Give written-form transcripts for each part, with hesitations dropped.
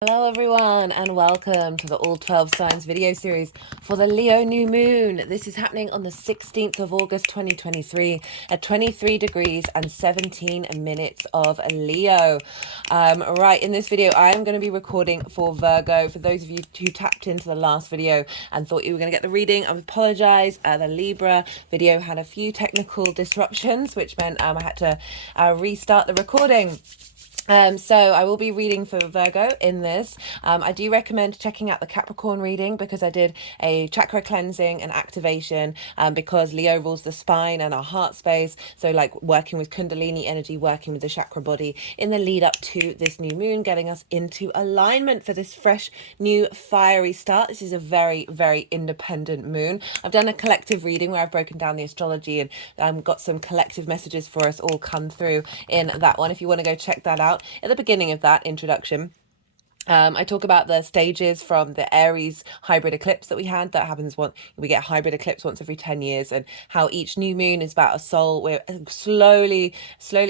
Hello everyone and welcome to the All 12 Signs video series for the Leo new moon. This is happening on the 16th of August 2023 at 23 degrees and 17 minutes of Leo. Right, in this video I am going to be recording for Virgo. For those of you who tapped into the last video and thought you were going to get the reading, I apologize. The Libra video had a few technical disruptions which meant I had to restart the recording. So I will be reading for Virgo in this. I do recommend checking out the Capricorn reading because I did a chakra cleansing and activation because Leo rules the spine and our heart space. So like working with Kundalini energy, working with the chakra body in the lead up to this new moon, getting us into alignment for this fresh, new, fiery start. This is a very, very independent moon. I've done a collective reading where I've broken down the astrology and got some collective messages for us all come through in that one. If you want to go check that out. At the beginning of that introduction, I talk about the stages from the Aries hybrid eclipse that we had. That happens we get a hybrid eclipse once every 10 years, and how each new moon is about a soul. We're slowly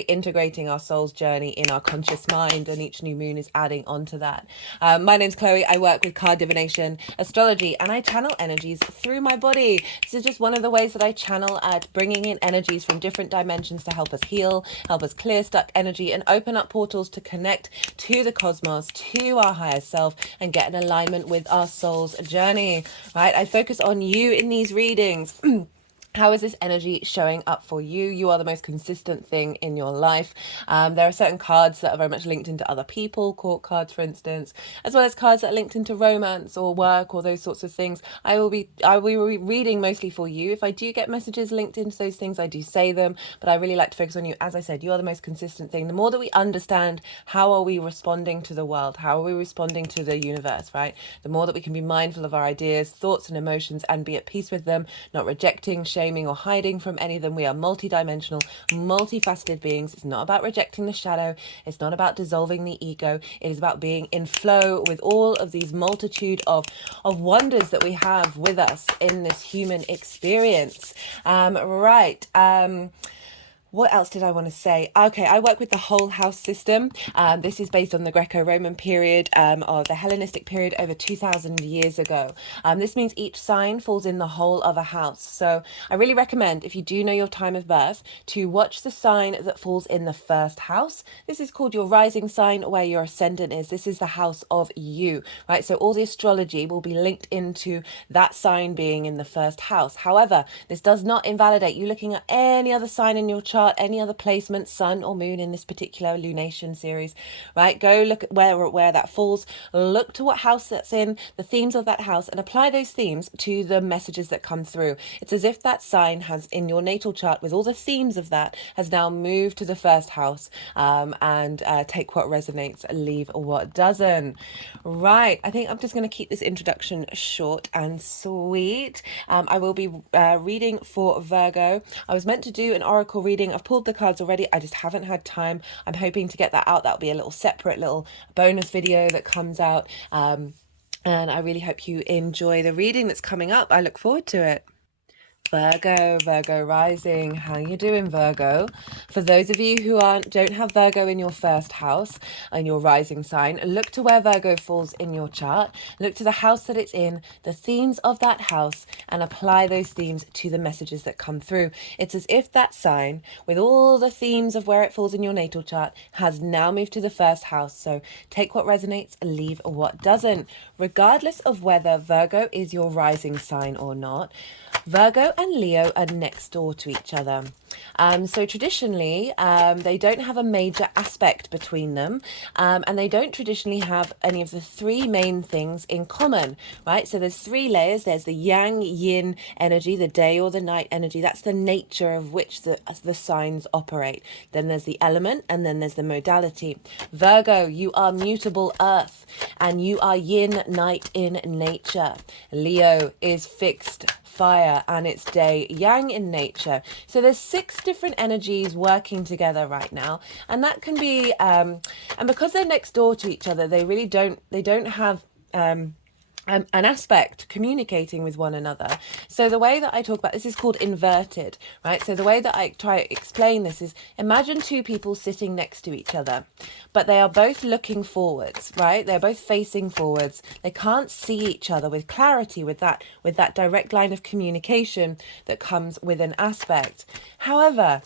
integrating our soul's journey in our conscious mind, and each new moon is adding on to that. My name's Chloe. I work with card divination, astrology, and I channel energies through my body. This is just one of the ways that I channel at bringing in energies from different dimensions to help us heal, help us clear stuck energy, and open up portals to connect to the cosmos, to our higher self, and get in alignment with our soul's journey. Right, I focus on you in these readings. How is this energy showing up for you? You are the most consistent thing in your life. There are certain cards that are very much linked into other people, court cards, for instance, as well as cards that are linked into romance or work or those sorts of things. I will be reading mostly for you. If I do get messages linked into those things, I do say them, but I really like to focus on you. As I said, you are the most consistent thing. The more that we understand how are we responding to the world, how are we responding to the universe, right? The more that we can be mindful of our ideas, thoughts, and emotions and be at peace with them, not rejecting, shaming, or hiding from any of them. We are multidimensional, multifaceted beings. It's not about rejecting the shadow. It's not about dissolving the ego. It is about being in flow with all of these multitude of wonders that we have with us in this human experience. What else did I want to say? Okay, I work with the whole house system. This is based on the Greco-Roman period or the Hellenistic period over 2,000 years ago. This means each sign falls in the whole of a house. So I really recommend, if you do know your time of birth, to watch the sign that falls in the first house. This is called your rising sign, where your ascendant is. This is the house of you, right? So all the astrology will be linked into that sign being in the first house. However, this does not invalidate you looking at any other sign in your chart, any other placement, sun or moon in this particular lunation series, right? Go look at where that falls, look to what house that's in, the themes of that house, and apply those themes to the messages that come through. It's as if that sign has, in your natal chart with all the themes of that, has now moved to the first house, and take what resonates, leave what doesn't. Right, I think I'm just going to keep this introduction short and sweet. I will be reading for Virgo. I was meant to do an oracle reading. I've pulled the cards already. I just haven't had time. I'm hoping to get that out. That'll be a little separate little bonus video that comes out. And I really hope you enjoy the reading that's coming up. I look forward to it. Virgo rising. How you doing, Virgo? For those of you who don't have Virgo in your first house and your rising sign, look to where Virgo falls in your chart. Look to the house that it's in, the themes of that house, and apply those themes to the messages that come through. It's as if that sign, with all the themes of where it falls in your natal chart, has now moved to the first house. So take what resonates, leave what doesn't. Regardless of whether Virgo is your rising sign or not, Virgo and Leo are next door to each other. So traditionally, they don't have a major aspect between them, and they don't traditionally have any of the three main things in common, right? So there's three layers. There's the yang, yin energy, the day or the night energy. That's the nature of which the signs operate. Then there's the element, and then there's the modality. Virgo, you are mutable earth, and you are yin, night in nature. Leo is fixed fire, and it's day, yang in nature. So there's 6 different energies working together right now, and that can be and because they're next door to each other, they don't have an aspect communicating with one another. So the way that I talk about this is called inverted, right? So the way that I try to explain this is, imagine two people sitting next to each other, but they are both looking forwards, right? They're both facing forwards. They can't see each other with clarity, with that direct line of communication that comes with an aspect. However,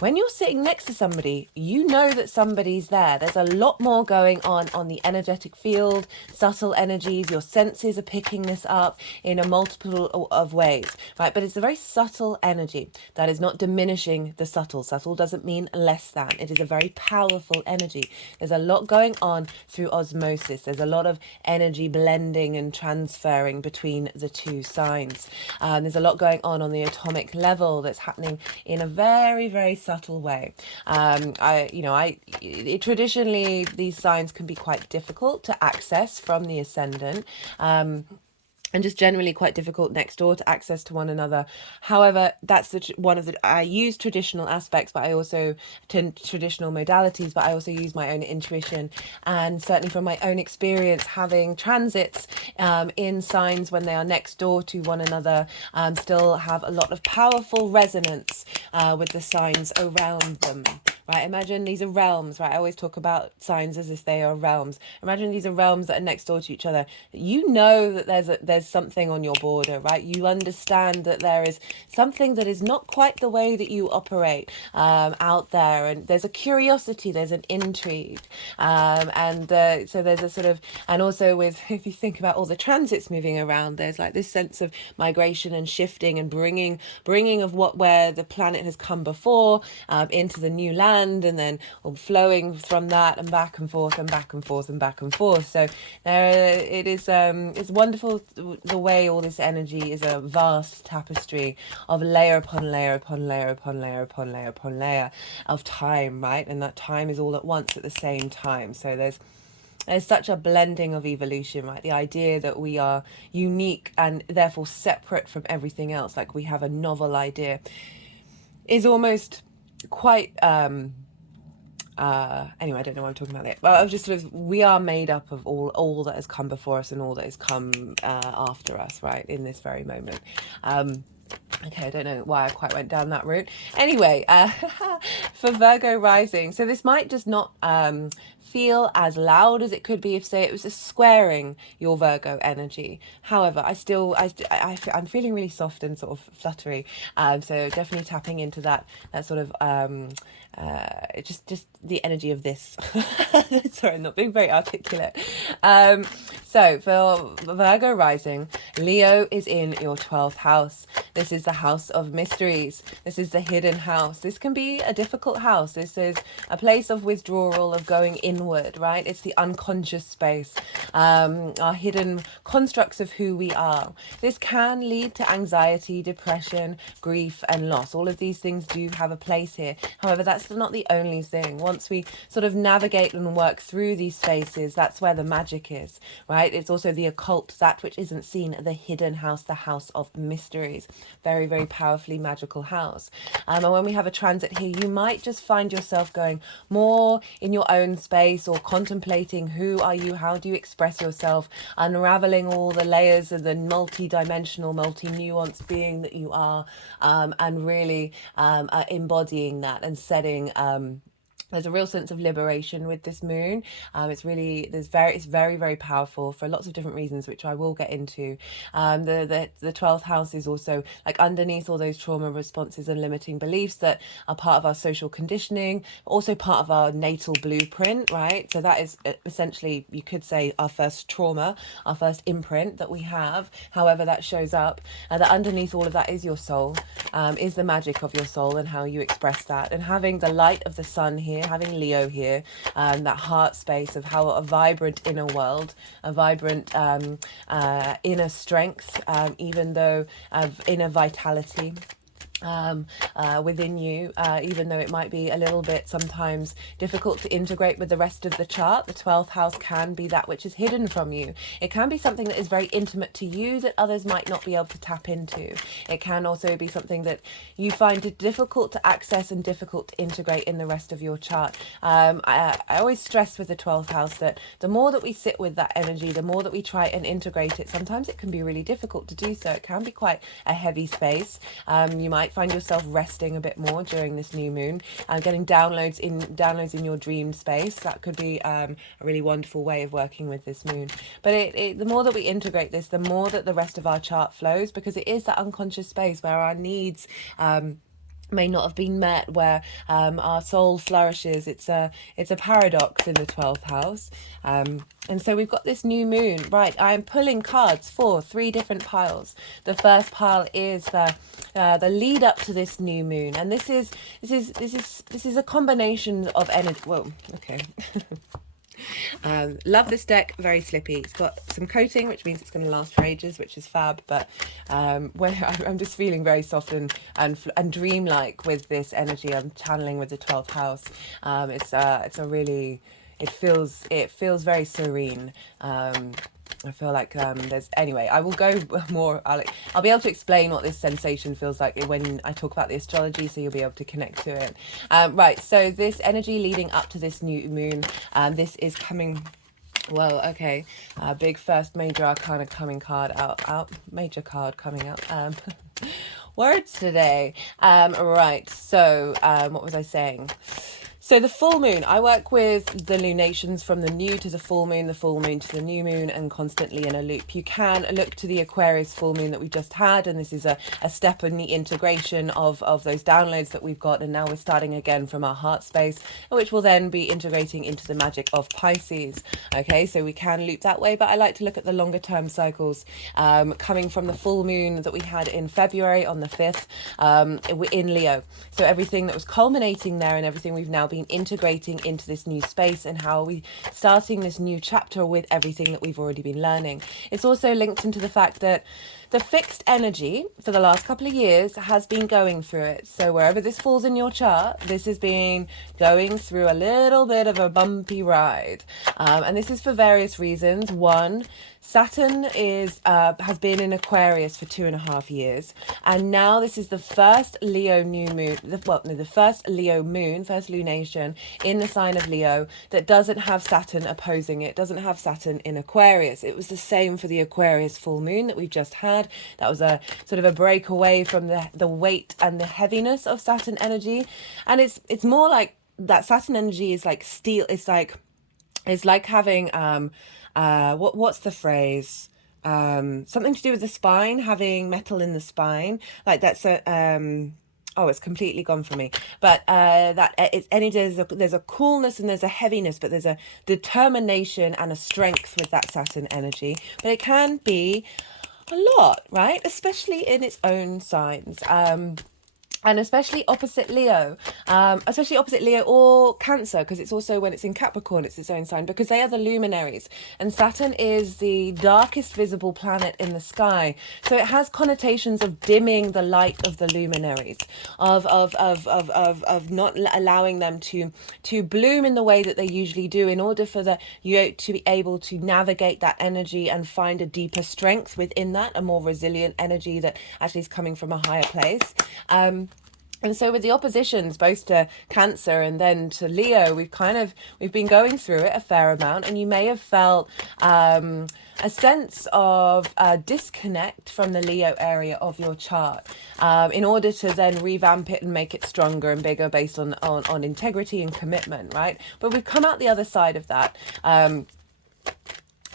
when you're sitting next to somebody, you know that somebody's there. There's a lot more going on the energetic field, subtle energies. Your senses are picking this up in a multiple of ways, right? But it's a very subtle energy that is not diminishing the subtle. Subtle doesn't mean less than. It is a very powerful energy. There's a lot going on through osmosis. There's a lot of energy blending and transferring between the two signs. There's a lot going on the atomic level that's happening in a very, very subtle way. Traditionally, these signs can be quite difficult to access from the ascendant. And just generally quite difficult next door to access to one another. However, that's I use traditional aspects, but I also traditional modalities, but I also use my own intuition, and certainly from my own experience having transits in signs when they are next door to one another, still have a lot of powerful resonance with the signs around them. Right, imagine these are realms, right? I always talk about signs as if they are realms. Imagine these are realms that are next door to each other. You know that there's something on your border, right? You understand that there is something that is not quite the way that you operate out there, and there's a curiosity, there's an intrigue, so there's a sort of, and also with, if you think about all the transits moving around, there's like this sense of migration and shifting and bringing of where the planet has come before into the new land. And then flowing from that and back and forth and back and forth and back and forth. So it's wonderful the way all this energy is a vast tapestry of layer upon layer upon layer upon layer upon layer upon layer of time, right? And that time is all at once at the same time. So there's such a blending of evolution, right? The idea that we are unique and therefore separate from everything else, like we have a novel idea, is almost quite anyway, I don't know what I'm talking about there. Well, I was just sort of, we are made up of all that has come before us and all that has come after us, right, in this very moment. Okay, I don't know why I quite went down that route. Anyway, for Virgo rising, so this might just not feel as loud as it could be if, say, it was a squaring your Virgo energy. However, I'm feeling really soft and sort of fluttery. So definitely tapping into that sort of just the energy of this. Sorry, I'm not being very articulate. So for Virgo rising, Leo is in your 12th house. This is the house of mysteries. This is the hidden house. This can be a difficult house. This is a place of withdrawal, of going inward, right? It's the unconscious space, our hidden constructs of who we are. This can lead to anxiety, depression, grief, and loss. All of these things do have a place here. However, that's not the only thing. Once we sort of navigate and work through these spaces, that's where the magic is, right? It's also the occult, that which isn't seen, the hidden house, the house of mysteries. Very, very powerfully magical house. And when we have a transit here, you might just find yourself going more in your own space or contemplating who are you, how do you express yourself, unraveling all the layers of the multi-dimensional, multi-nuanced being that you are, and really embodying that and setting there's a real sense of liberation with this moon. It's very, very powerful for lots of different reasons, which I will get into. The 12th house is also like underneath all those trauma responses and limiting beliefs that are part of our social conditioning, also part of our natal blueprint, right? So that is essentially, you could say, our first trauma, our first imprint that we have, however that shows up. That underneath all of that is your soul, is the magic of your soul and how you express that. And having the light of the sun here, having Leo here, that heart space of how a vibrant inner world, a vibrant inner strength, even though of inner vitality, within you, even though it might be a little bit sometimes difficult to integrate with the rest of the chart. The 12th house can be that which is hidden from you. It can be something that is very intimate to you that others might not be able to tap into. It can also be something that you find it difficult to access and difficult to integrate in the rest of your chart. I always stress with the 12th house that the more that we sit with that energy, the more that we try and integrate it, sometimes it can be really difficult to do so. It can be quite a heavy space. You might find yourself resting a bit more during this new moon, getting downloads in your dream space. That could be a really wonderful way of working with this moon. But the more that we integrate this, the more that the rest of our chart flows, because it is that unconscious space where our needs may not have been met, where our soul flourishes. It's a paradox in the 12th house. And so we've got this new moon. Right, I'm pulling cards for 3 different piles. The first pile is the lead up to this new moon, and this is a combination of energy. Whoa, okay. Love this deck, very slippy. It's got some coating, which means it's going to last for ages, which is fab. But when I'm just feeling very soft and dreamlike with this energy I'm channeling with the 12th house. It's a really, it feels very serene. I feel like anyway, I will go more, I'll be able to explain what this sensation feels like when I talk about the astrology, so you'll be able to connect to it. Right, so this energy leading up to this new moon, this is coming, well, okay, big first major arcana coming card out, major card coming out. Words today. Right, so what was I saying? So the full moon, I work with the lunations from the new to the full moon to the new moon, and constantly in a loop. You can look to the Aquarius full moon that we just had, and this is a step in the integration of those downloads that we've got, and now we're starting again from our heart space, which will then be integrating into the magic of Pisces. Okay, so we can loop that way, but I like to look at the longer term cycles, coming from the full moon that we had in February on the 5th, in Leo. So everything that was culminating there and everything we've now been integrating into this new space, and how are we starting this new chapter with everything that we've already been learning. It's also linked into the fact that the fixed energy for the last couple of years has been going through it. So wherever this falls in your chart, this has been going through a little bit of a bumpy ride. And this is for various reasons. One, Saturn has been in Aquarius for 2.5 years. And now this is the first Leo new moon, the first Leo moon, first lunation in the sign of Leo that doesn't have Saturn opposing it, doesn't have Saturn in Aquarius. It was the same for the Aquarius full moon that we've just had. That was a sort of a break away from the weight and the heaviness of Saturn energy. And it's more like that Saturn energy is like steel. It's like having what's the phrase? Something to do with the spine, having metal in the spine. Like that's it's completely gone from me. But there's a coolness and there's a heaviness, but there's a determination and a strength with that Saturn energy. But it can be a lot, right? Especially in its own signs. And especially opposite Leo or Cancer, because it's also, when it's in Capricorn, it's its own sign, because they are the luminaries. And Saturn is the darkest visible planet in the sky. So it has connotations of dimming the light of the luminaries, of not allowing them to bloom in the way that they usually do, in order for you to be able to navigate that energy and find a deeper strength within that, a more resilient energy that actually is coming from a higher place. And so with the oppositions, both to Cancer and then to Leo, we've been going through it a fair amount, and you may have felt a sense of disconnect from the Leo area of your chart, in order to then revamp it and make it stronger and bigger based on integrity and commitment, right? But we've come out the other side of that.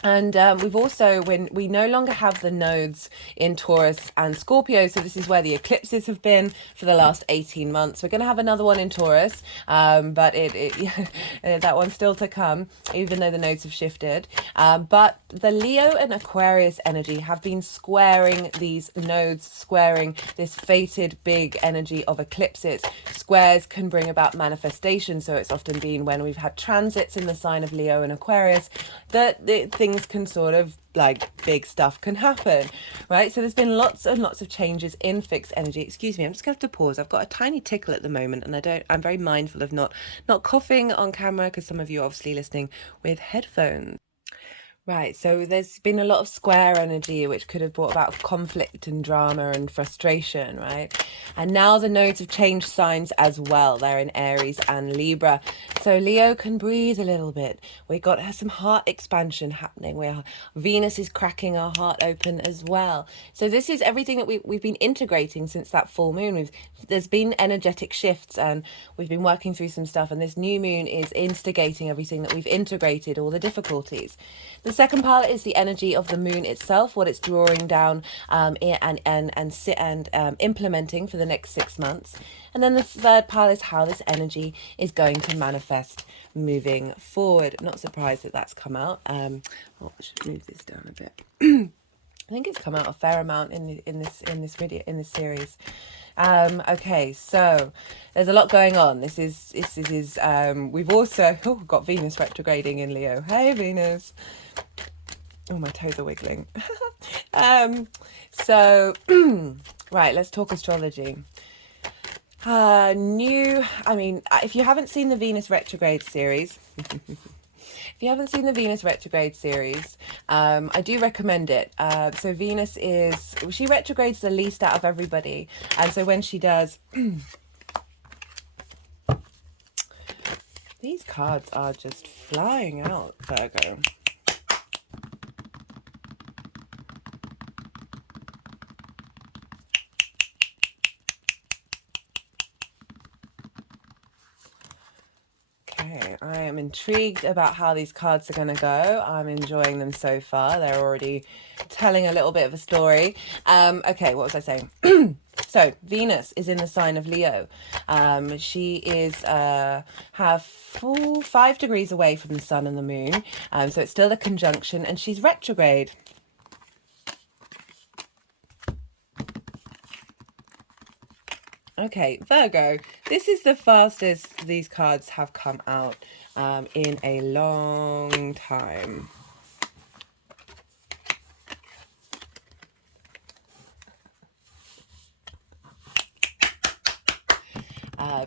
And we've also, when we no longer have the nodes in Taurus and Scorpio, so this is where the eclipses have been for the last 18 months. We're going to have another one in Taurus, but that one's still to come, even though the nodes have shifted. But the Leo and Aquarius energy have been squaring these nodes, squaring this fated big energy of eclipses. Squares can bring about manifestation, so it's often been when we've had transits in the sign of Leo and Aquarius that the things things can sort of, like, big stuff can happen, right? So there's been lots and lots of changes in fixed energy. Excuse me, I'm just gonna have to pause. I've got a tiny tickle at the moment, and I'm very mindful of not coughing on camera, because some of you are obviously listening with headphones. Right, so there's been a lot of square energy, which could have brought about conflict and drama and frustration, right? And now the nodes have changed signs as well. They're in Aries and Libra. So Leo can breathe a little bit. We got some heart expansion happening, where Venus is cracking our heart open as well. So this is everything that we've been integrating since that full moon. There's been energetic shifts, and we've been working through some stuff, and this new moon is instigating everything that we've integrated, all the difficulties. The second part is the energy of the moon itself, what it's drawing down and implementing for the next 6 months. And then the third part is how this energy is going to manifest moving forward. Not surprised that that's come out. I should move this down a bit. I think it's come out a fair amount in this series. Okay, so there's a lot going on. This is we've also got Venus retrograding in Leo. Hey, Venus. Oh, my toes are wiggling. So right, let's talk astrology. If you haven't seen the Venus retrograde series, I do recommend it. So Venus she retrogrades the least out of everybody. And so when she does, these cards are just flying out, Virgo. I am intrigued about how these cards are going to go. I'm enjoying them so far. They're already telling a little bit of a story. Okay, what was I saying? So Venus is in the sign of Leo. She is 5 degrees away from the sun and the moon. So it's still a conjunction, and she's retrograde. Okay, Virgo, this is the fastest these cards have come out in a long time.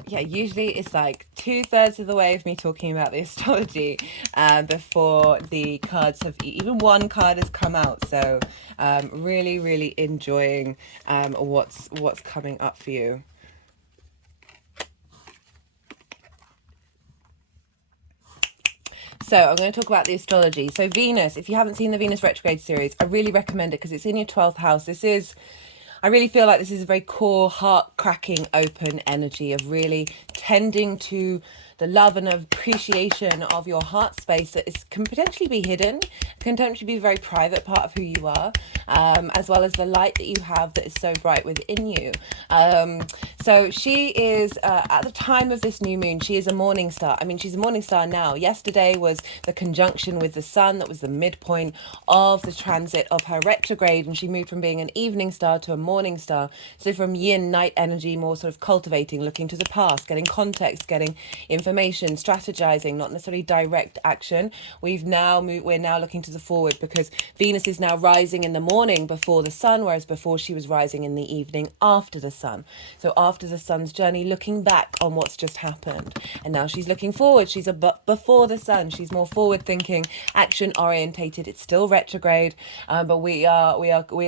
Yeah, usually it's like 2/3 of the way of me talking about the astrology before the cards have, even one card has come out. So really, really enjoying what's coming up for you. So I'm going to talk about the astrology. So Venus, if you haven't seen the Venus retrograde series, I really recommend it because it's in your 12th house. I really feel like this is a very core, heart-cracking, open energy of really tending to the love and appreciation of your heart space that can potentially be hidden, can potentially be a very private part of who you are, as well as the light that you have that is so bright within you. So she is, at the time of this new moon, she is a morning star. I mean, she's a morning star now. Yesterday was the conjunction with the sun that was the midpoint of the transit of her retrograde, and she moved from being an evening star to a morning star. So from yin night energy, more sort of cultivating, looking to the past, getting context, getting information, strategizing, not necessarily direct action. We're now looking to the forward, because Venus is now rising in the morning before the sun, whereas before she was rising in the evening after the sun. So after the sun's journey, looking back on what's just happened, and now she's looking forward. She's before the sun. She's more forward thinking, action orientated. It's still retrograde, but we are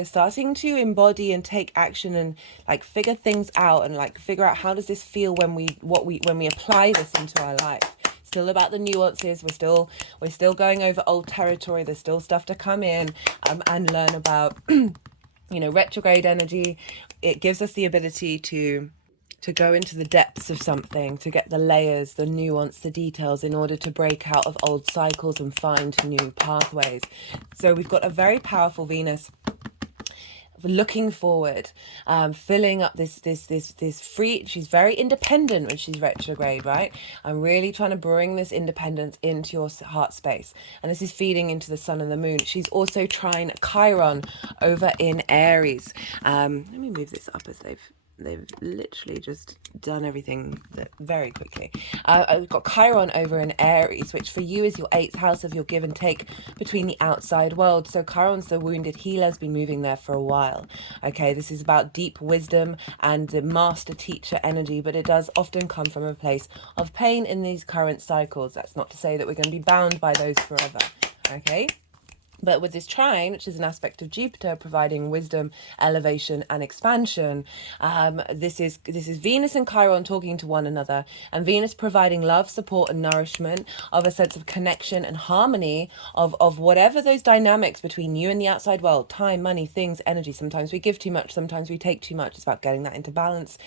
starting to embody and take action and like figure things out, and like figure out how does this feel when we apply this into our life. Still about the nuances. We're still going over old territory. There's still stuff to come in and learn about. Retrograde energy, it gives us the ability to go into the depths of something, to get the layers, the nuance, the details, in order to break out of old cycles and find new pathways. So we've got a very powerful Venus looking forward, filling up this free. She's very independent when she's retrograde, right? I'm really trying to bring this independence into your heart space, and this is feeding into the sun and the moon. She's also trying Chiron over in Aries. Let me move this up as they've they've literally just done everything very quickly. I've got Chiron over in Aries, which for you is your 8th house of your give and take between the outside world. So Chiron's the wounded healer, has been moving there for a while. Okay, this is about deep wisdom and the master teacher energy, but it does often come from a place of pain in these current cycles. That's not to say that we're going to be bound by those forever. Okay. But with this trine, which is an aspect of Jupiter providing wisdom, elevation, and expansion, this is Venus and Chiron talking to one another, and Venus providing love, support, and nourishment of a sense of connection and harmony of whatever those dynamics between you and the outside world, time, money, things, energy. Sometimes we give too much, sometimes we take too much. It's about getting that into balance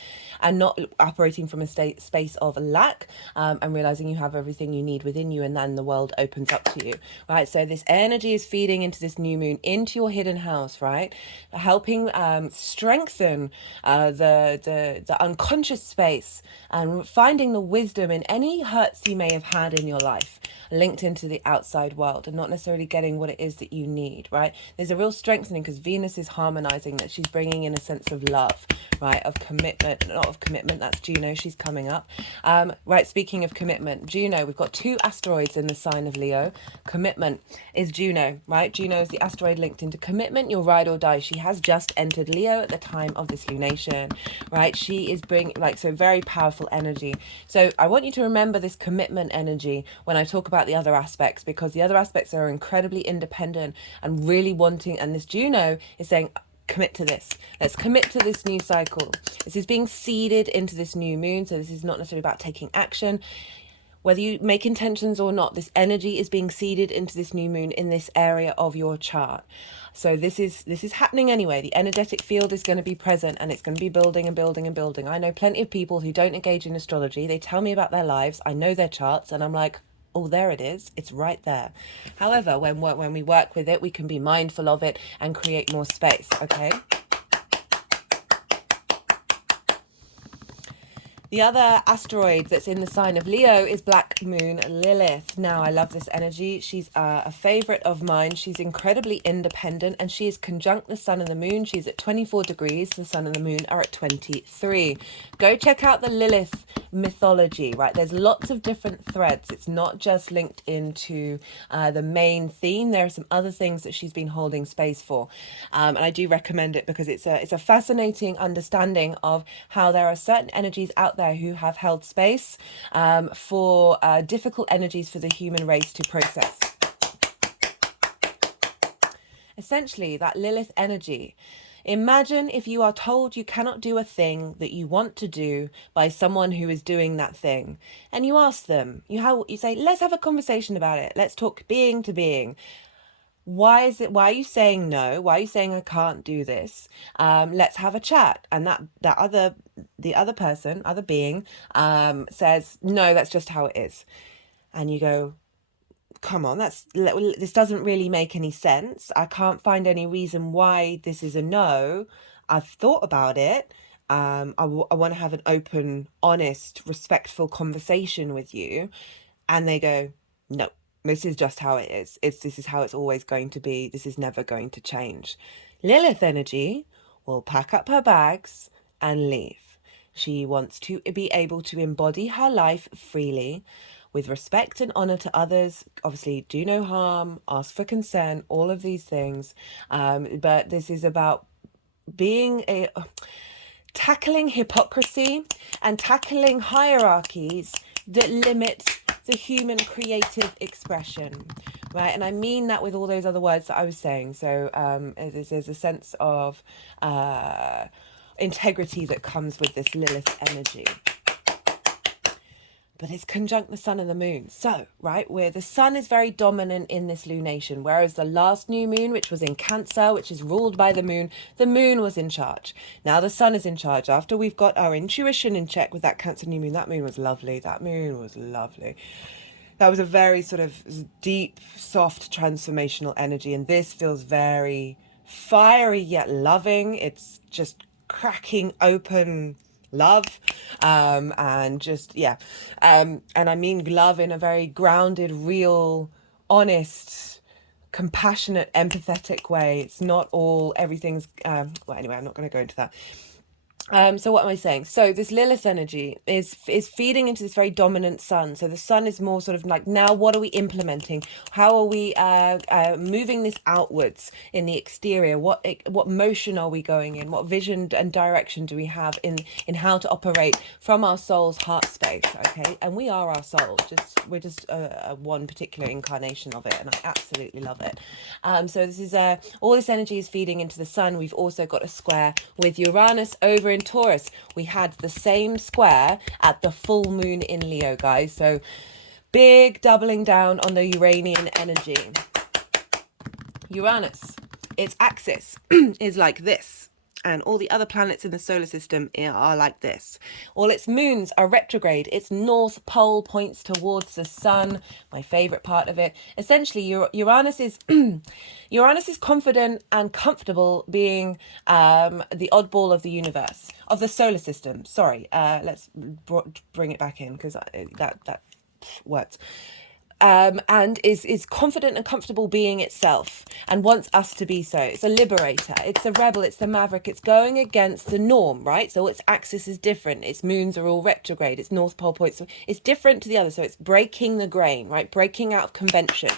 and not operating from a space of lack, and realizing you have everything you need within you, and then the world opens up to you, right? So this energy is feeding into this new moon, into your hidden house, right? Helping strengthen the unconscious space and finding the wisdom in any hurts you may have had in your life linked into the outside world, and not necessarily getting what it is that you need, right? There's a real strengthening because Venus is harmonizing, that she's bringing in a sense of love, right? Of commitment, not of commitment. That's Juno. She's coming up. Right. Speaking of commitment, Juno, we've got 2 asteroids in the sign of Leo. Commitment is Juno, right? Juno is the asteroid linked into commitment, your ride or die. She has just entered Leo at the time of this lunation, right? She is bringing, so very powerful energy. So I want you to remember this commitment energy when I talk about the other aspects, because the other aspects are incredibly independent and really wanting, and this Juno is saying, commit to this. Let's commit to this new cycle. This is being seeded into this new moon. So this is not necessarily about taking action. Whether you make intentions or not, this energy is being seeded into this new moon in this area of your chart. So this is happening anyway. The energetic field is going to be present, and it's going to be building and building and building. I know plenty of people who don't engage in astrology. They tell me about their lives. I know their charts, and I'm like, oh, there it is. It's right there. However, when we work with it, we can be mindful of it and create more space, okay? The other asteroid that's in the sign of Leo is Black Moon Lilith. Now, I love this energy. She's a favorite of mine. She's incredibly independent, and she is conjunct the sun and the moon. She's at 24 degrees. The sun and the moon are at 23. Go check out the Lilith mythology, right? There's lots of different threads. It's not just linked into the main theme. There are some other things that she's been holding space for. And I do recommend it because it's a fascinating understanding of how there are certain energies out there who have held space for difficult energies for the human race to process. Essentially, that Lilith energy. Imagine if you are told you cannot do a thing that you want to do by someone who is doing that thing. And you ask them, you say, let's have a conversation about it. Let's talk being to being. Why are you saying no? Why are you saying I can't do this? Let's have a chat. And the other person, other being, says, no, that's just how it is. And you go, come on, this doesn't really make any sense. I can't find any reason why this is a no. I've thought about it. I want to have an open, honest, respectful conversation with you. And they go, no, this is just how it is. This is how it's always going to be. This is never going to change. Lilith energy will pack up her bags and leave. She wants to be able to embody her life freely, with respect and honor to others. Obviously, do no harm, ask for consent, all of these things. But this is about tackling hypocrisy and tackling hierarchies that limit the human creative expression, right? And I mean that with all those other words that I was saying. So there's a sense of integrity that comes with this Lilith energy. But it's conjunct the sun and the moon. So, right, where the sun is very dominant in this lunation, whereas the last new moon, which was in Cancer, which is ruled by the moon was in charge. Now the sun is in charge. After we've got our intuition in check with that Cancer new moon, that moon was lovely. That was a very sort of deep, soft, transformational energy. And this feels very fiery yet loving. It's just cracking open love, and just, and I mean love in a very grounded, real, honest, compassionate, empathetic way. It's not all everything's well, anyway, I'm not going to go into that. So what am I saying? So this Lilith energy is feeding into this very dominant sun. So the sun is more sort of like, now what are we implementing? How are we moving this outwards in the exterior? What motion are we going in? What vision and direction do we have in how to operate from our soul's heart space? Okay, and we are our soul. We're just one particular incarnation of it, and I absolutely love it. So this is all this energy is feeding into the sun. We've also got a square with Uranus over in Taurus. We had the same square at the full moon in Leo, guys. So big doubling down on the Uranian energy. Uranus, its axis is like this. And all the other planets in the solar system are like this. All its moons are retrograde. Its north pole points towards the sun. My favorite part of it. Essentially, Uranus is Uranus is confident and comfortable being the oddball of the universe, of the solar system. Sorry, let's bring it back in, because that works. And is confident and comfortable being itself and wants us to be so. It's a liberator, it's a rebel, it's the maverick, it's going against the norm, right? So its axis is different, its moons are all retrograde, its north pole points, so it's different to the other, so it's breaking the grain, right? Breaking out of convention.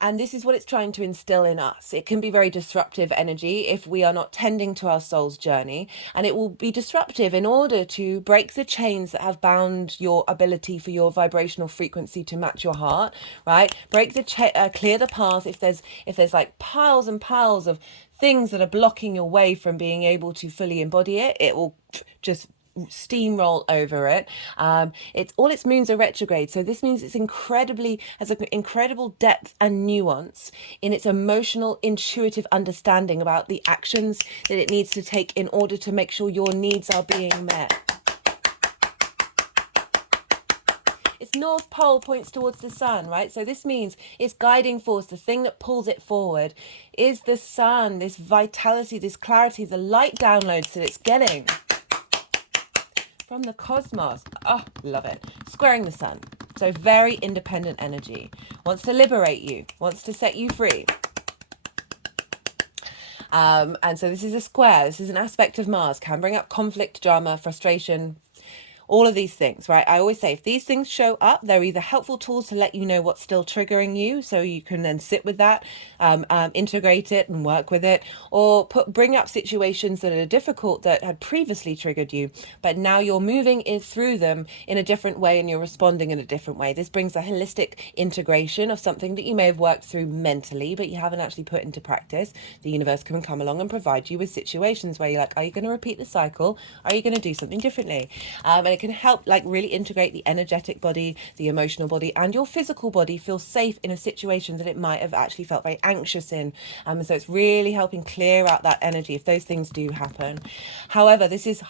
And this is what it's trying to instill in us. It can be very disruptive energy if we are not tending to our soul's journey. And it will be disruptive in order to break the chains that have bound your ability for your vibrational frequency to match your heart, right? Break the clear the path. If there's like piles and piles of things that are blocking your way from being able to fully embody it, it will just steamroll over it. Its moons are retrograde, so this means it's has an incredible depth and nuance in its emotional, intuitive understanding about the actions that it needs to take in order to make sure your needs are being met. Its north pole points towards the sun, right? So this means its guiding force, the thing that pulls it forward, is the sun, this vitality, this clarity, the light downloads that it's getting from the cosmos. Oh, love it. Squaring the sun. So very independent energy. Wants to liberate you. Wants to set you free. And so this is a square. This is an aspect of Mars. Can bring up conflict, drama, frustration, all of these things, right? I always say if these things show up, they're either helpful tools to let you know what's still triggering you, so you can then sit with that, integrate it and work with it, or bring up situations that are difficult that had previously triggered you, but now you're moving through them in a different way and you're responding in a different way. This brings a holistic integration of something that you may have worked through mentally, but you haven't actually put into practice. The universe can come along and provide you with situations where you're like, are you going to repeat the cycle? Are you going to do something differently? And it can help like really integrate the energetic body, the emotional body, and your physical body feel safe in a situation that it might have actually felt very anxious in. So it's really helping clear out that energy if those things do happen. However, this is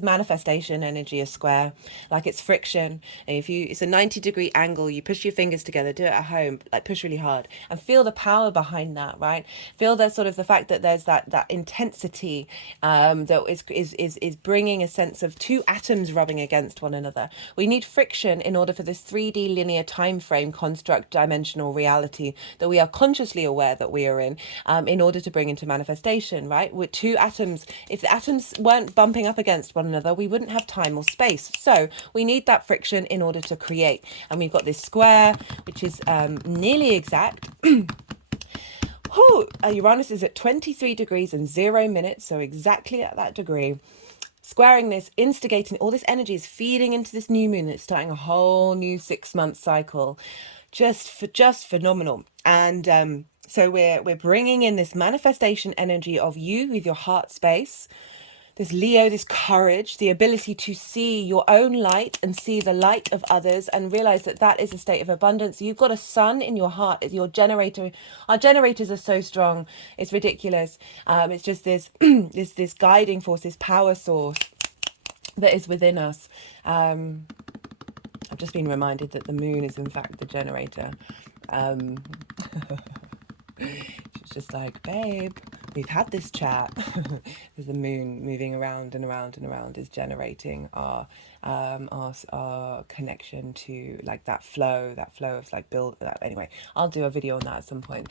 manifestation energy, a square, like it's friction. And it's a 90-degree angle, you push your fingers together, do it at home, like push really hard and feel the power behind that, right? Feel that sort of the fact that there's that intensity that is bringing a sense of two atoms rubbing against one another. We need friction in order for this 3D linear time frame construct dimensional reality that we are consciously aware that we are in order to bring into manifestation, right? With two atoms, if the atoms weren't bumping up against one another, we wouldn't have time or space. So we need that friction in order to create. And we've got this square, which is nearly exact. Uranus is at 23 degrees and 0 minutes, so exactly at that degree. Squaring this, instigating, all this energy is feeding into this new moon. It's starting a whole new 6-month cycle. Just phenomenal. And so we're bringing in this manifestation energy of you with your heart space. This Leo, this courage, the ability to see your own light and see the light of others and realize that that is a state of abundance. You've got a sun in your heart, your generator. Our generators are so strong. It's ridiculous. It's just this, this guiding force, this power source that is within us. I've just been reminded that the moon is in fact the generator. She's just like, babe, we've had this chat. There's the moon moving around and around and around is generating our connection to like that flow of like anyway, I'll do a video on that at some point.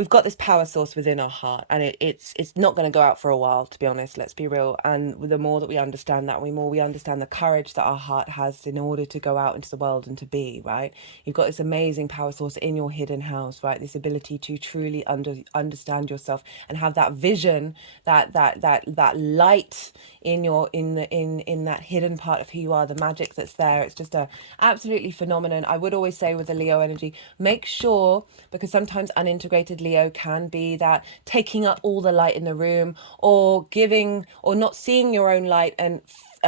we've got this power source within our heart, and it's not going to go out for a while, to be honest. Let's be real. And the more that we understand that, the more we understand the courage that our heart has in order to go out into the world and to be, right? You've got this amazing power source in your hidden house, right? This ability to truly understand yourself and have that vision, that light in that hidden part of who you are, the magic that's there. It's just a absolutely phenomenon. I would always say with the Leo energy, make sure, because sometimes unintegrated Leo can be that taking up all the light in the room, or giving or not seeing your own light and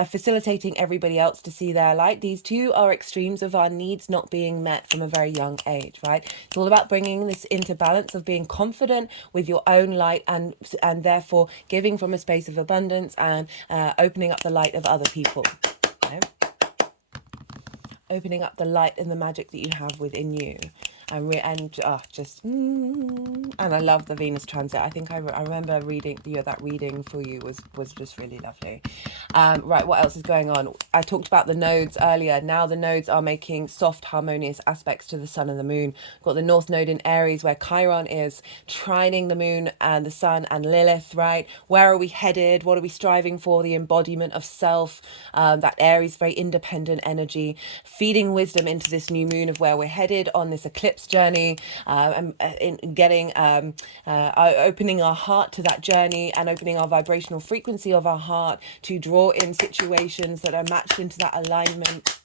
facilitating everybody else to see their light. These two are extremes of our needs not being met from a very young age, right? It's all about bringing this into balance of being confident with your own light, and therefore giving from a space of abundance, and opening up the light of other people. Okay? Opening up the light and the magic that you have within you. And I love the Venus transit. I think I remember reading that reading for you was just really lovely. Right, what else is going on? I talked about the nodes earlier. Now the nodes are making soft, harmonious aspects to the sun and the moon. We've got the North Node in Aries, where Chiron is trining the moon and the sun and Lilith, right? Where are we headed? What are we striving for? The embodiment of self. That Aries, very independent energy, feeding wisdom into this new moon of where we're headed on this eclipse journey, and in getting opening our heart to that journey, and opening our vibrational frequency of our heart to draw in situations that are matched into that alignment.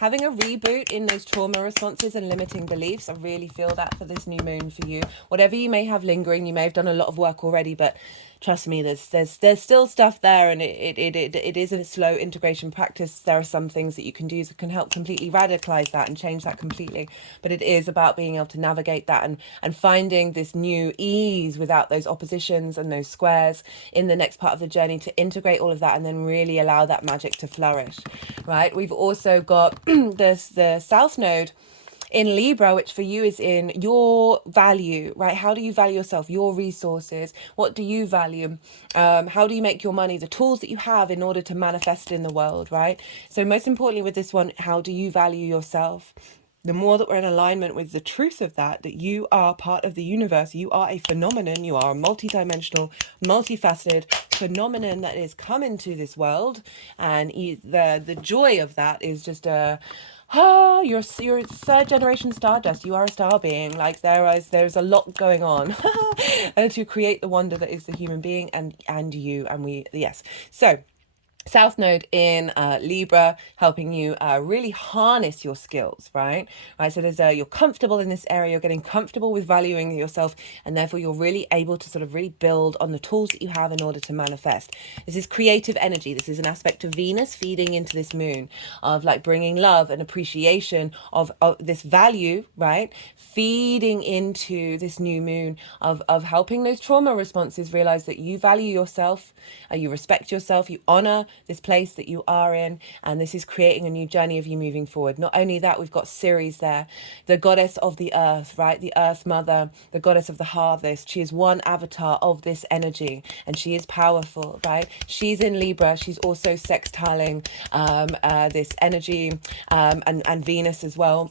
Having a reboot in those trauma responses and limiting beliefs. I really feel that for this new moon for you. Whatever you may have lingering, you may have done a lot of work already, but trust me, there's still stuff there, and it is a slow integration practice. There are some things that you can do that can help completely radicalize that and change that completely. But it is about being able to navigate that and finding this new ease without those oppositions and those squares in the next part of the journey, to integrate all of that and then really allow that magic to flourish, right? We've also got the South Node in Libra, which for you is in your value, right? How do you value yourself, your resources? What do you value? How do you make your money? The tools that you have in order to manifest in the world, right? So most importantly with this one, how do you value yourself? The more that we're in alignment with the truth of that you are part of the universe, you are a phenomenon, you are a multidimensional, multifaceted phenomenon that is coming to this world, and the joy of that is just you're third generation stardust. You are a star being. Like there's a lot going on to create the wonder that is the human being and you and we. Yes. So South Node in Libra, helping you really harness your skills, right? So there's you're comfortable in this area, you're getting comfortable with valuing yourself, and therefore you're really able to sort of really build on the tools that you have in order to manifest. This is creative energy. This is an aspect of Venus feeding into this moon, of like bringing love and appreciation of this value, right? Feeding into this new moon of helping those trauma responses realize that you value yourself, you respect yourself, you honor this place that you are in, and this is creating a new journey of you moving forward. Not only that, we've got Ceres there, the goddess of the earth, right? The earth mother, the goddess of the harvest. She is one avatar of this energy, and she is powerful, right? She's in Libra. She's also sextiling this energy, and Venus as well.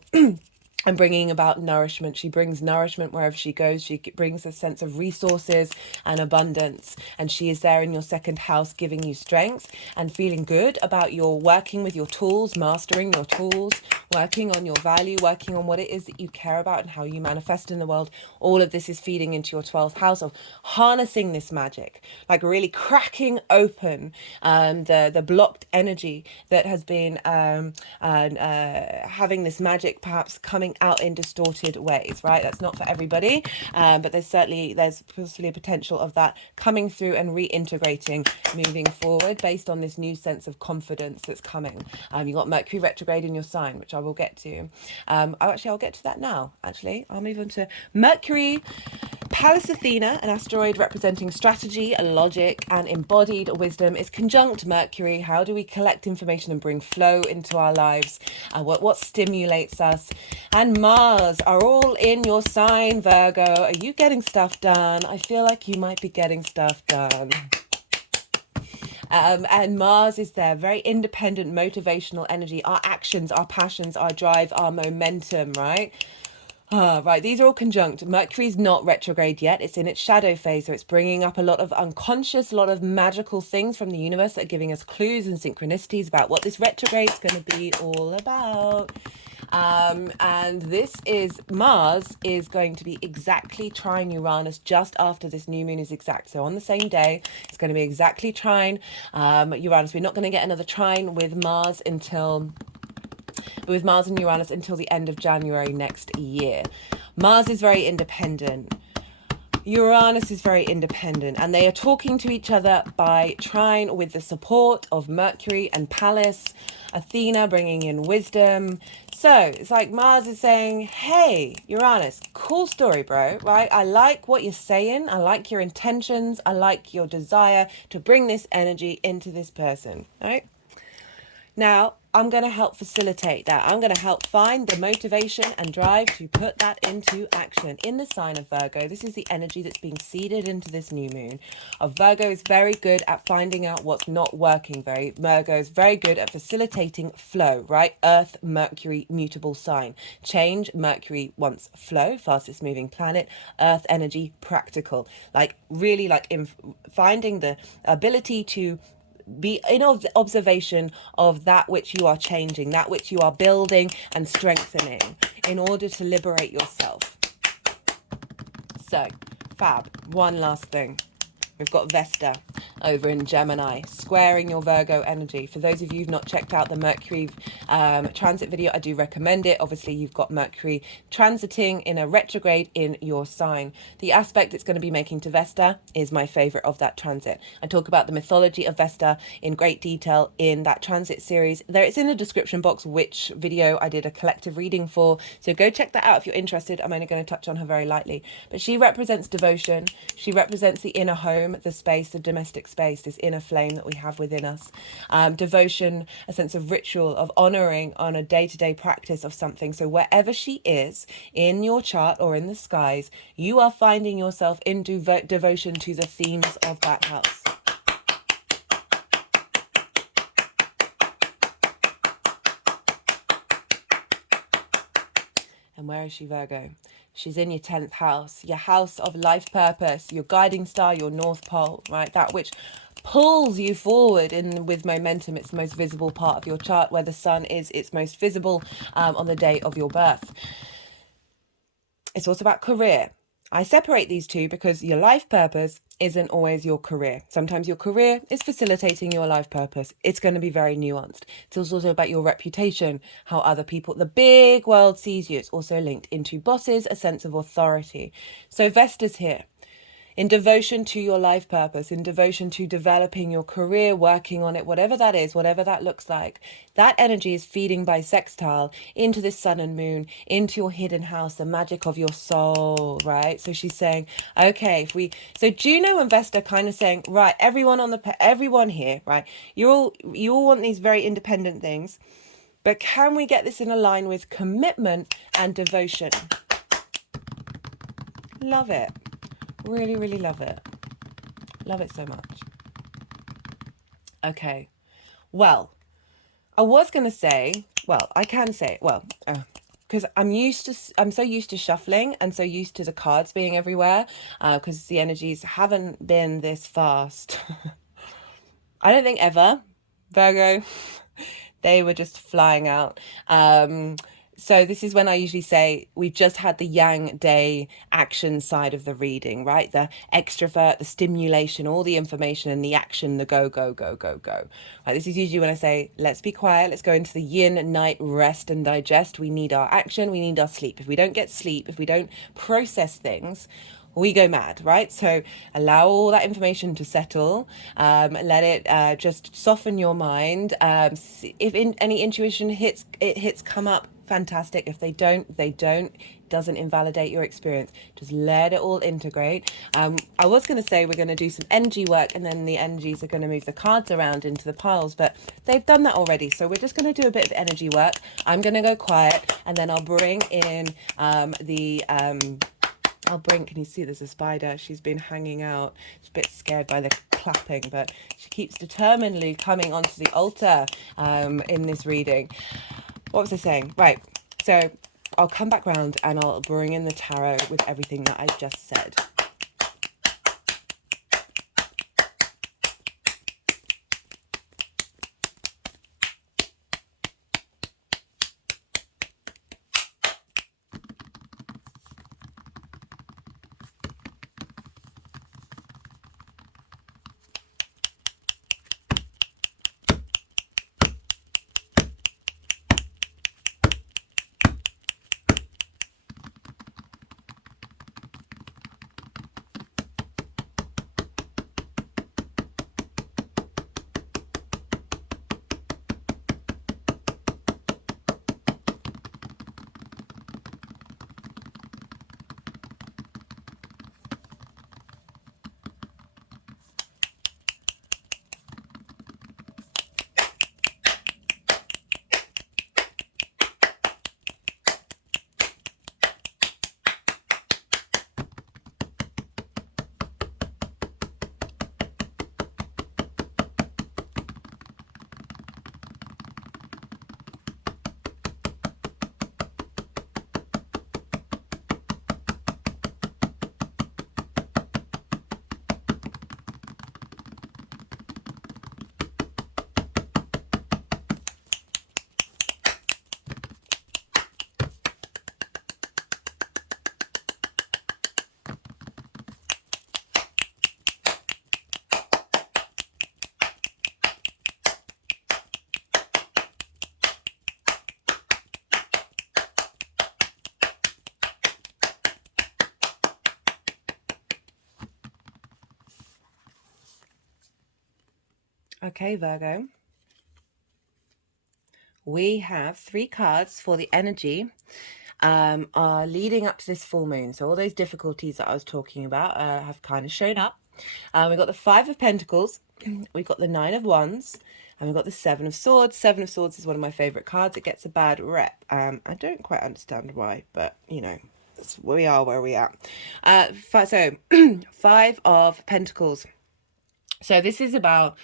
And bringing about nourishment. She brings nourishment wherever she goes. She brings a sense of resources and abundance. And she is there in your second house, giving you strength and feeling good about your working with your tools, mastering your tools, working on your value, working on what it is that you care about and how you manifest in the world. All of this is feeding into your 12th house of harnessing this magic, like really cracking open the blocked energy that has been having this magic perhaps coming out in distorted ways, right? That's not for everybody, but there's possibly a potential of that coming through and reintegrating moving forward based on this new sense of confidence that's coming. You've got Mercury retrograde in your sign, which I will get to. I'll get to that now. Actually, I'll move on to Mercury. Pallas Athena, an asteroid representing strategy, logic, and embodied wisdom, is conjunct Mercury. How do we collect information and bring flow into our lives? What stimulates us? And Mars are all in your sign, Virgo. Are you getting stuff done? I feel like you might be getting stuff done. And Mars is there, very independent, motivational energy, our actions, our passions, our drive, our momentum, right? Right, these are all conjunct. Mercury's not retrograde yet. It's in its shadow phase, so it's bringing up a lot of unconscious, a lot of magical things from the universe that are giving us clues and synchronicities about what this retrograde is going to be all about. And this is Mars is going to be exactly trine Uranus just after this new moon is exact. So on the same day, it's going to be exactly trine Uranus. We're not going to get another trine with Mars and Uranus until the end of January next year. Mars is very independent. Uranus is very independent, and they are talking to each other by trine with the support of Mercury and Pallas, Athena bringing in wisdom. So it's like Mars is saying, hey, Uranus, cool story, bro, right? I like what you're saying. I like your intentions. I like your desire to bring this energy into this person, right? Now, I'm going to help facilitate that. I'm going to help find the motivation and drive to put that into action in the sign of Virgo. This is the energy that's being seeded into this new moon. Virgo is very good at finding out what's not working. Virgo is very good at facilitating flow, right? Earth, Mercury, mutable sign. Change, Mercury wants flow, fastest moving planet. Earth energy, practical. Like really like in finding the ability to be in observation of that which you are changing, that which you are building and strengthening in order to liberate yourself. So, fab. One last thing. We've got Vesta over in Gemini, squaring your Virgo energy. For those of you who've not checked out the Mercury transit video, I do recommend it. Obviously, you've got Mercury transiting in a retrograde in your sign. The aspect it's going to be making to Vesta is my favorite of that transit. I talk about the mythology of Vesta in great detail in that transit series. It's in the description box which video I did a collective reading for. So go check that out if you're interested. I'm only going to touch on her very lightly. But she represents devotion. She represents the inner home, the space, the domestic space, this inner flame that we have within us. Devotion, a sense of ritual, of honoring on a day-to-day practice of something. So wherever she is in your chart or in the skies, you are finding yourself in devotion to the themes of that house. And where is she, Virgo? She's in your 10th house, your house of life purpose, your guiding star, your North Pole, right? That which pulls you forward with momentum. It's the most visible part of your chart, where the sun is its most visible on the day of your birth. It's also about career. I separate these two because your life purpose isn't always your career. Sometimes your career is facilitating your life purpose. It's going to be very nuanced. It's also about your reputation, how other people, the big world sees you. It's also linked into bosses, a sense of authority. So Vesta's here. In devotion to your life purpose, in devotion to developing your career, working on it, whatever that is, whatever that looks like, that energy is feeding by sextile into this sun and moon, into your hidden house, the magic of your soul, right? So she's saying, okay, so Juno and Vesta kind of saying, right, everyone here, right? You all want these very independent things, but can we get this in a line with commitment and devotion? Love it. Really, really love it. Love it so much. Okay. Well, I was going to say, I can say it, because I'm so used to shuffling and so used to the cards being everywhere, because the energies haven't been this fast. I don't think ever, Virgo. They were just flying out. So this is when I usually say we've just had the Yang Day action side of the reading, right? The extrovert, the stimulation, all the information and the action, the go, go, go, go, go. Right, this is usually when I say, let's be quiet, let's go into the yin, night, rest and digest. We need our action, we need our sleep. If we don't get sleep, if we don't process things, we go mad, right? So allow all that information to settle, let it just soften your mind. If any intuition hits, come up, fantastic. If they don't, it doesn't invalidate your experience. Just let it all integrate. I was going to say we're going to do some energy work and then the energies are going to move the cards around into the piles, but they've done that already. So we're just going to do a bit of energy work. I'm going to go quiet and then I'll bring in can you see there's a spider? She's been hanging out. She's a bit scared by the clapping, but she keeps determinedly coming onto the altar in this reading. What was I saying? Right. So I'll come back round and I'll bring in the tarot with everything that I've just said. Okay, Virgo. We have 3 cards for the energy are leading up to this full moon. So all those difficulties that I was talking about have kind of shown up. We've got the 5 of Pentacles, we've got the 9 of Wands, and we've got the 7 of Swords. 7 of Swords is one of my favorite cards. It gets a bad rep. I don't quite understand why, but you know, we are where we are. So 5 of Pentacles. So this is about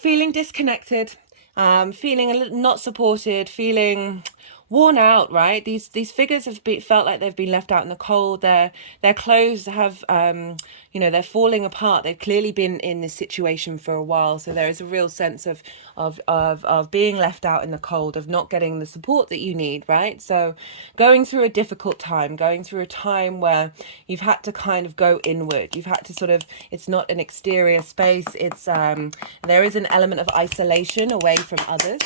feeling disconnected, feeling a little not supported, feeling worn out, right? These figures have felt like they've been left out in the cold. Their clothes have, you know, they're falling apart. They've clearly been in this situation for a while, so there is a real sense of being left out in the cold, of not getting the support that you need, right? So going through a difficult time, going through a time where you've had to kind of go inward. You've had to sort of, it's not an exterior space. It's there is an element of isolation away from others.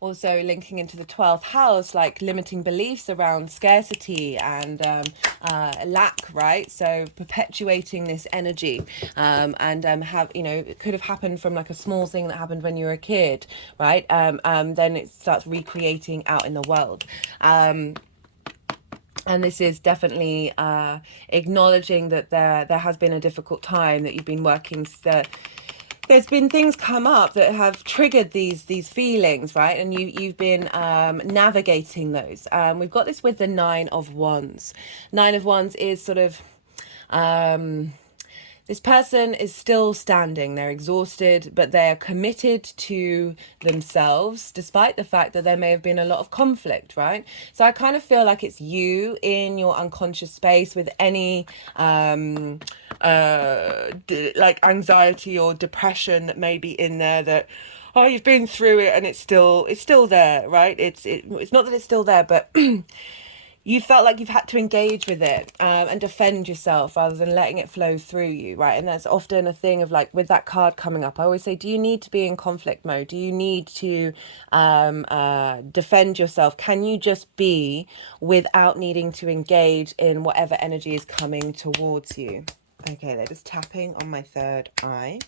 Also linking into the 12th house, like limiting beliefs around scarcity and lack, right? So perpetuating this energy have, you know, it could have happened from like a small thing that happened when you were a kid, right? Then it starts recreating out in the world. And this is definitely acknowledging that there has been a difficult time, that you've been working, there's been things come up that have triggered these feelings, right? And you've been navigating those. We've got this with the 9 of Wands. 9 of Wands is sort of this person is still standing. They're exhausted, but they're committed to themselves, despite the fact that there may have been a lot of conflict, right? So I kind of feel like it's you in your unconscious space with any like anxiety or depression that may be in there, that, oh, you've been through it and it's still there, right? It's not that it's still there, but you felt like you've had to engage with it and defend yourself rather than letting it flow through you, right? And that's often a thing of, like, with that card coming up, I always say, do you need to be in conflict mode? Do you need to defend yourself? Can you just be without needing to engage in whatever energy is coming towards you? Okay, they're just tapping on my third eye.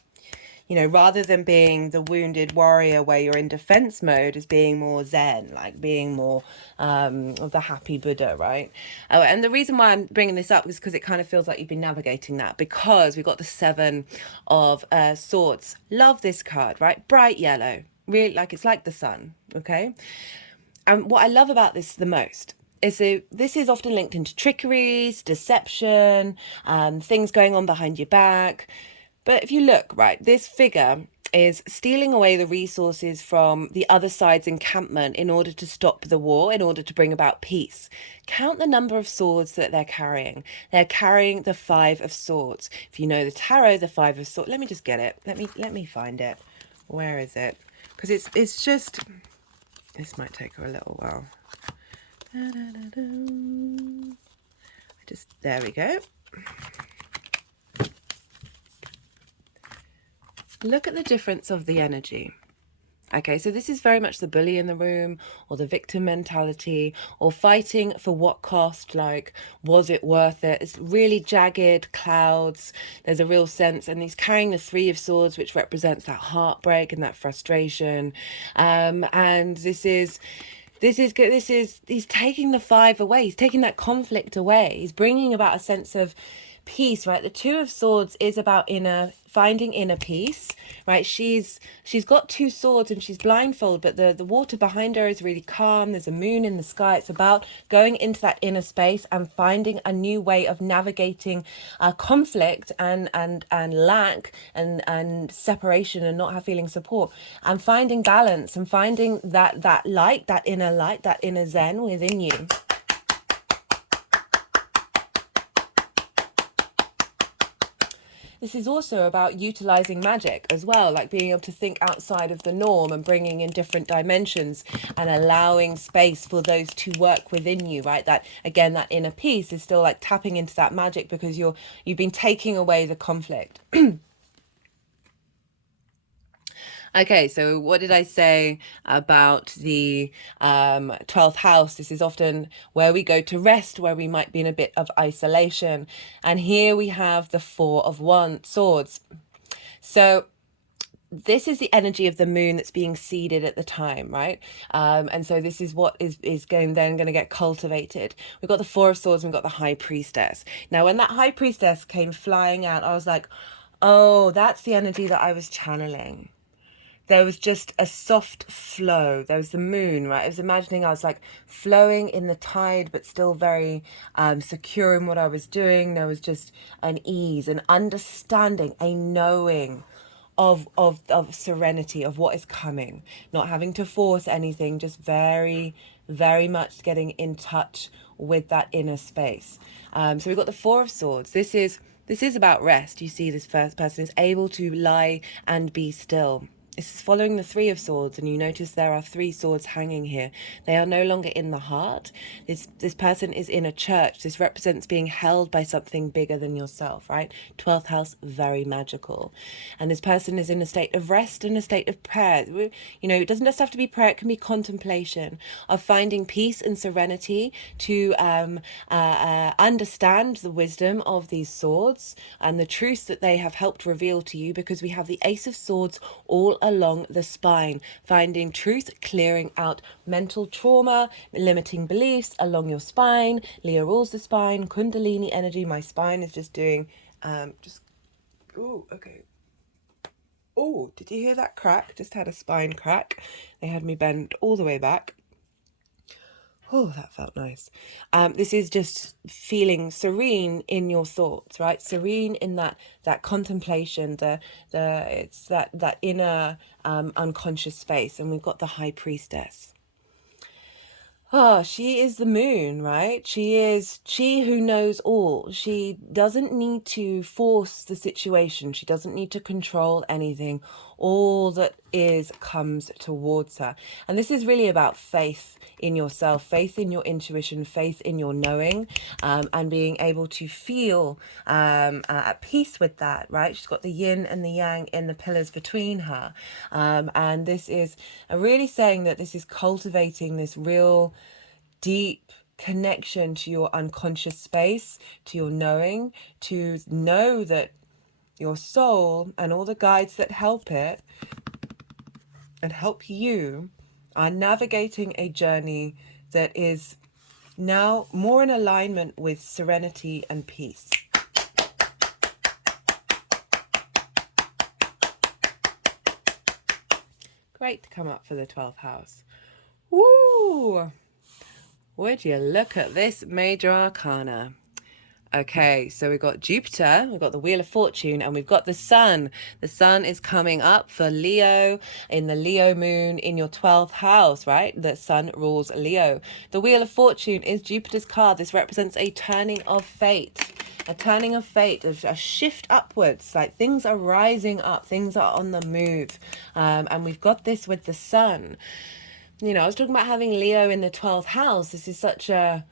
You know, rather than being the wounded warrior where you're in defense mode, is being more zen, like being more of the happy Buddha, right? Oh, and the reason why I'm bringing this up is because it kind of feels like you've been navigating that, because we've got the 7 of Swords. Love this card, right? Bright yellow, really, like it's like the sun, okay? And what I love about this the most is this is often linked into trickeries, deception, things going on behind your back. But if you look, right, this figure is stealing away the resources from the other side's encampment in order to stop the war, in order to bring about peace. Count the number of swords that they're carrying. They're carrying the Five of Swords. If you know the tarot, the Five of Swords. Let me just get it. Let me find it. Where is it? Because it's just, this might take her a little while. There we go. Look at the difference of the energy. Okay, so this is very much the bully in the room, or the victim mentality, or fighting for what cost, like, was it worth it? It's really jagged clouds. There's a real sense, and he's carrying the Three of Swords, which represents that heartbreak and that frustration. And he's taking the Five away. He's taking that conflict away. He's bringing about a sense of peace, right? The Two of Swords is about finding inner peace, right? She's got two swords and she's blindfolded, but the water behind her is really calm. There's a moon in the sky. It's about going into that inner space and finding a new way of navigating conflict and lack and separation, and not feeling support, and finding balance and finding that light, that inner zen within you. This is also about utilizing magic as well, like being able to think outside of the norm and bringing in different dimensions and allowing space for those to work within you, right? That, again, that inner peace is still like tapping into that magic, because you've been taking away the conflict. Okay, so what did I say about the 12th house? This is often where we go to rest, where we might be in a bit of isolation. And here we have the Four of Swords. So this is the energy of the moon that's being seeded at the time, right? And so this is what is going to get cultivated. We've got the Four of Swords and we've got the High Priestess. Now, when that High Priestess came flying out, I was like, oh, that's the energy that I was channeling. There was just a soft flow. There was the moon, right? I was imagining I was like flowing in the tide, but still very secure in what I was doing. There was just an ease, an understanding, a knowing of serenity, of what is coming, not having to force anything, just very, very much getting in touch with that inner space. So we've got the Four of Swords. This is about rest. You see, this first person is able to lie and be still. It's following the Three of Swords, and you notice there are three swords hanging here. They are no longer in the heart. This person is in a church. This represents being held by something bigger than yourself, right? 12th house, very magical. And this person is in a state of rest and a state of prayer. You know, it doesn't just have to be prayer. It can be contemplation of finding peace and serenity to understand the wisdom of these swords and the truths that they have helped reveal to you, because we have the Ace of Swords all along the spine, finding truth, clearing out mental trauma, limiting beliefs along your spine. Leo rules the spine, Kundalini energy. My spine is just doing okay. Oh, did you hear that crack? Just had a spine crack. They had me bend all the way back. Oh, that felt nice. This is just feeling serene in your thoughts, right? Serene in that contemplation, it's that inner unconscious space. And we've got the High Priestess. Oh, she is the moon, right? She who knows all. She doesn't need to force the situation. She doesn't need to control anything. All that is comes towards her. And this is really about faith in yourself, faith in your intuition, faith in your knowing, and being able to feel at peace with that, right? She's got the yin and the yang in the pillars between her. And this is really saying that this is cultivating this real deep connection to your unconscious space, to your knowing, to know that your soul and all the guides that help it and help you are navigating a journey that is now more in alignment with serenity and peace. Great to come up for the 12th house. Woo! Would you look at this major arcana? Okay, so we've got Jupiter, we've got the Wheel of Fortune, and we've got the Sun. The Sun is coming up for Leo in the Leo moon in your 12th house, right? The Sun rules Leo. The Wheel of Fortune is Jupiter's card. This represents a turning of fate. A turning of fate, a shift upwards, like things are rising up, things are on the move. And we've got this with the Sun. You know, I was talking about having Leo in the 12th house. This is such a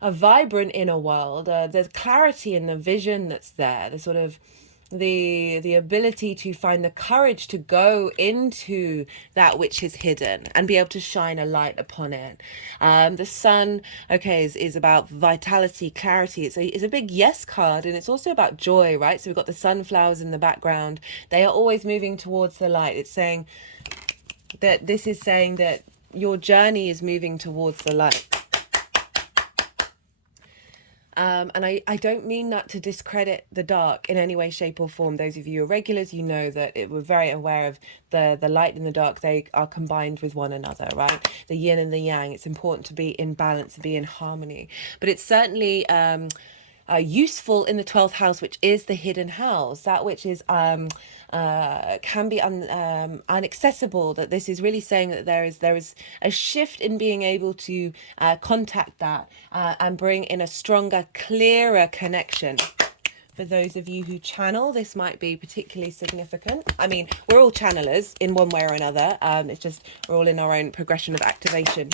vibrant inner world. There's clarity in the vision that's there. The sort of the ability to find the courage to go into that which is hidden and be able to shine a light upon it. The Sun, okay, is about vitality, clarity. It's a big yes card, and it's also about joy, right? So we've got the sunflowers in the background. They are always moving towards the light. It's saying that this is saying that your journey is moving towards the light. And I don't mean that to discredit the dark in any way, shape or form. Those of you who are regulars, you know that we're very aware of the light and the dark. They are combined with one another, right? The yin and the yang. It's important to be in balance, to be in harmony. But it's certainly useful in the 12th house, which is the hidden house, that which is can be inaccessible. That this is really saying that there is a shift in being able to contact that and bring in a stronger, clearer connection. For those of you who channel, this might be particularly significant. I mean, we're all channelers in one way or another. It's just we're all in our own progression of activation.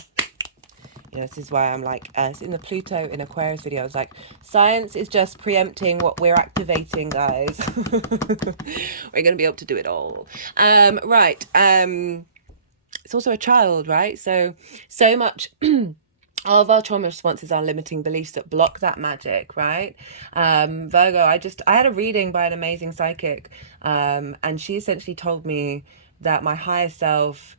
You know, this is why I'm like, in the Pluto in Aquarius video, I was like, science is just preempting what we're activating, guys. We're going to be able to do it all. Right. It's also a child, right? So much of our trauma responses are limiting beliefs that block that magic, right? Virgo, I had a reading by an amazing psychic, and she essentially told me that my higher self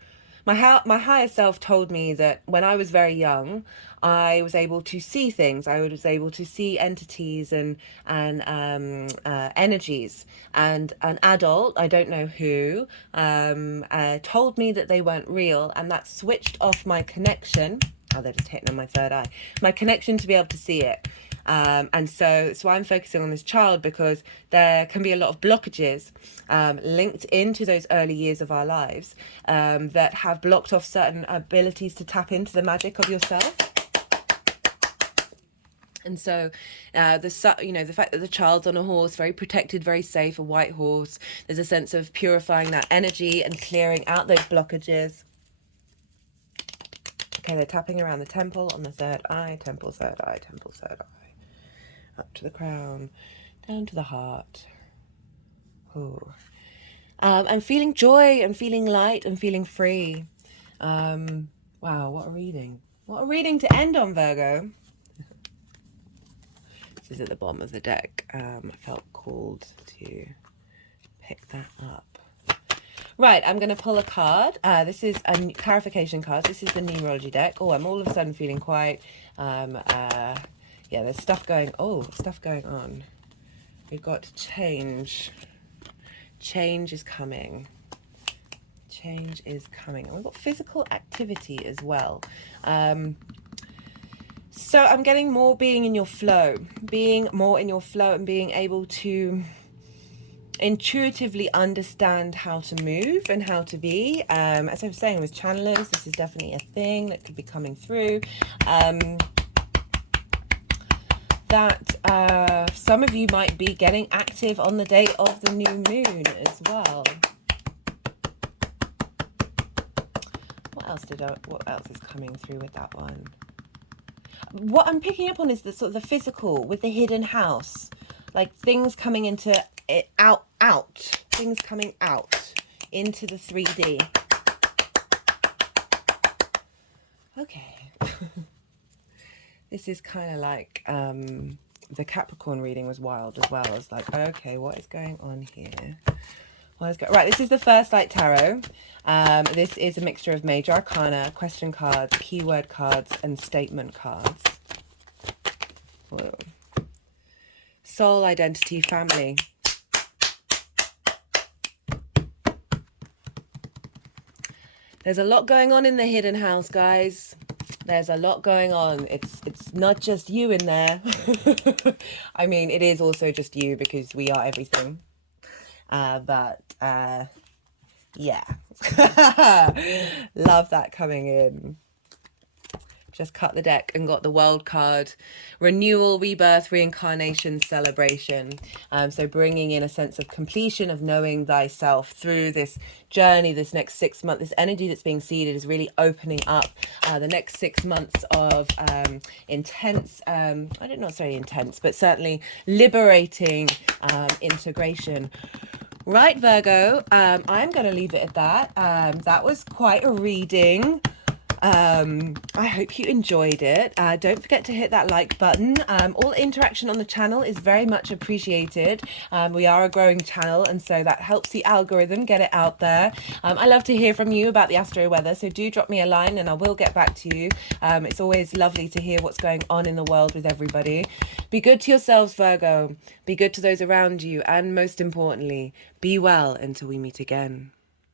told me that when I was very young, I was able to see things. I was able to see entities and energies. And an adult, I don't know who, told me that they weren't real, and that switched off my connection. Oh, they're just hitting on my third eye. My connection to be able to see it. And so that's why I'm focusing on this child, because there can be a lot of blockages linked into those early years of our lives that have blocked off certain abilities to tap into the magic of yourself. And so the fact that the child's on a horse, very protected, very safe, a white horse, there's a sense of purifying that energy and clearing out those blockages. Okay, they're tapping around the temple on the third eye, temple, third eye, temple, third eye. Up to the crown, down to the heart. Ooh. I'm feeling joy, I'm feeling light, I'm feeling free. Wow, what a reading. What a reading to end on, Virgo. This is at the bottom of the deck. I felt called to pick that up. Right, I'm going to pull a card. This is a clarification card. This is the numerology deck. Oh, I'm all of a sudden feeling quite... yeah, there's stuff going on. We've got change. Change is coming. Change is coming. And we've got physical activity as well. So I'm getting more being in your flow. Being more in your flow and being able to intuitively understand how to move and how to be. As I was saying with channelers, this is definitely a thing that could be coming through. That some of you might be getting active on the day of the new moon as well. What else is coming through with that one? What I'm picking up on is the sort of the physical with the hidden house, like things coming into it, out, things coming out into the 3D. Okay. This is kind of like the Capricorn reading was wild as well. I was like, okay, what is going on here? Right, this is the First Light Tarot. This is a mixture of major arcana, question cards, keyword cards, and statement cards. Whoa. Soul, identity, family. There's a lot going on in the hidden house, guys. There's a lot going on. It's not just you in there. I mean, it is also just you because we are everything. But yeah. Love that coming in. Just cut the deck and got the World card. Renewal, rebirth, reincarnation, celebration. So bringing in a sense of completion, of knowing thyself through this journey, this next 6 months. This energy that's being seeded is really opening up the next 6 months of intense, I don't know, sorry, intense, but certainly liberating integration. Right, Virgo, I'm going to leave it at that. That was quite a reading. I hope you enjoyed it. Don't forget to hit that like button. All interaction on the channel is very much appreciated. We are a growing channel, and so that helps the algorithm get it out there. I love to hear from you about the astro weather, so do drop me a line and I will get back to you. It's always lovely to hear what's going on in the world with everybody. Be good to yourselves, Virgo. Be good to those around you, and most importantly, be well until we meet again.